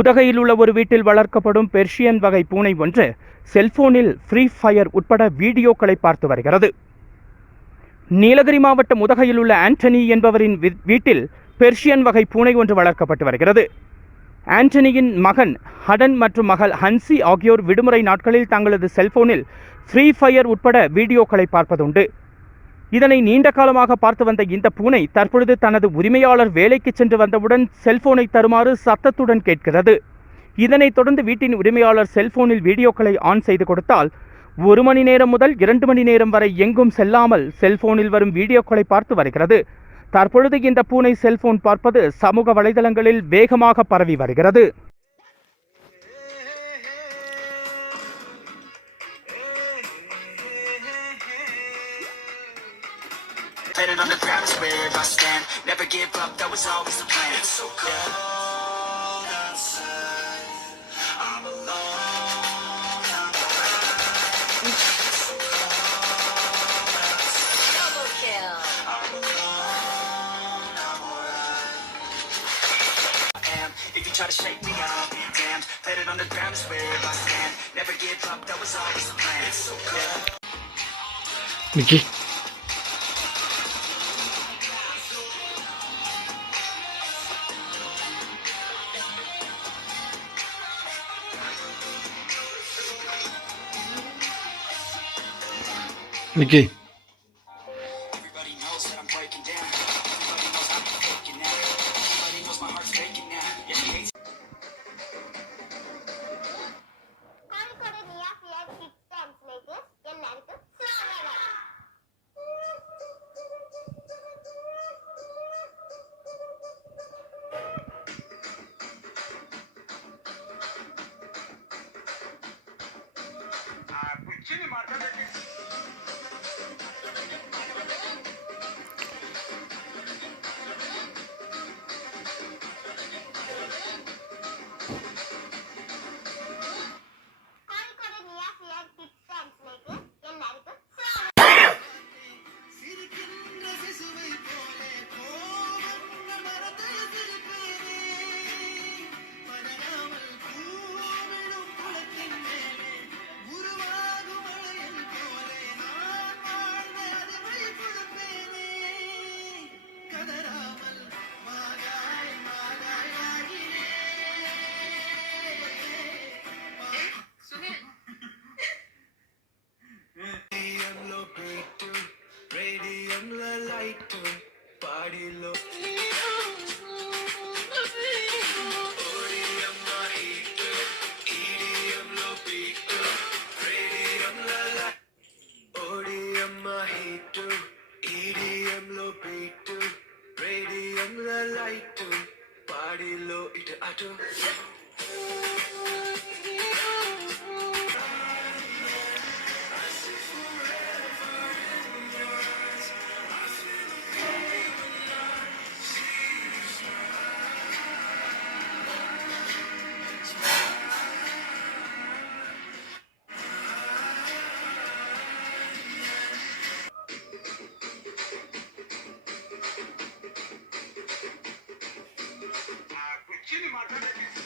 உதகையில் உள்ள ஒரு வீட்டில் வளர்க்கப்படும் பெர்ஷியன் வகை பூனை ஒன்று செல்போனில் ஃப்ரீ ஃபயர் உட்பட வீடியோக்களை பார்த்து வருகிறது. நீலகிரி மாவட்டம் உதகையில் உள்ள ஆண்டனி என்பவரின் வீட்டில் பெர்ஷியன் வகை பூனை ஒன்று வளர்க்கப்பட்டு வருகிறது. ஆண்டனியின் மகன் ஹடன் மற்றும் மகள் ஹன்சி ஆகியோர் விடுமுறை நாட்களில் தங்களது செல்போனில் ஃப்ரீ ஃபயர் உட்பட வீடியோக்களை பார்ப்பதுண்டு. இதனை நீண்ட காலமாக பார்த்து வந்த இந்த பூனை தற்பொழுது தனது உரிமையாளர் வேலைக்கு சென்று வந்தவுடன் செல்போனை தருமாறு சத்தத்துடன் கேட்கிறது. இதனைத் தொடர்ந்து வீட்டின் உரிமையாளர் செல்போனில் வீடியோக்களை ஆன் செய்து கொடுத்தால் ஒரு மணி நேரம் முதல் இரண்டு மணி நேரம் வரை எங்கும் செல்லாமல் செல்போனில் வரும் வீடியோக்களை பார்த்து வருகிறது. தற்பொழுது இந்த பூனை செல்போன் பார்ப்பது சமூக வலைதளங்களில் வேகமாக பரவி வருகிறது. Planet on the ground is where I stand. Never give up, that was always the plan. It's so cold. I'm alone. Try to shake me, I'll be damned. Planet on the ground is where I stand. Never give up, that was always the plan. It's so cold. Mickey. Mickey. Everybody knows that I'm breaking down. Everybody knows I'm. Everybody knows my heart's. Şimdi markada బాడీలో ఓడియమ్మ heat ఈడియంలో beat రేడియంలో light బాడీలో ఇటు అటు my benefits.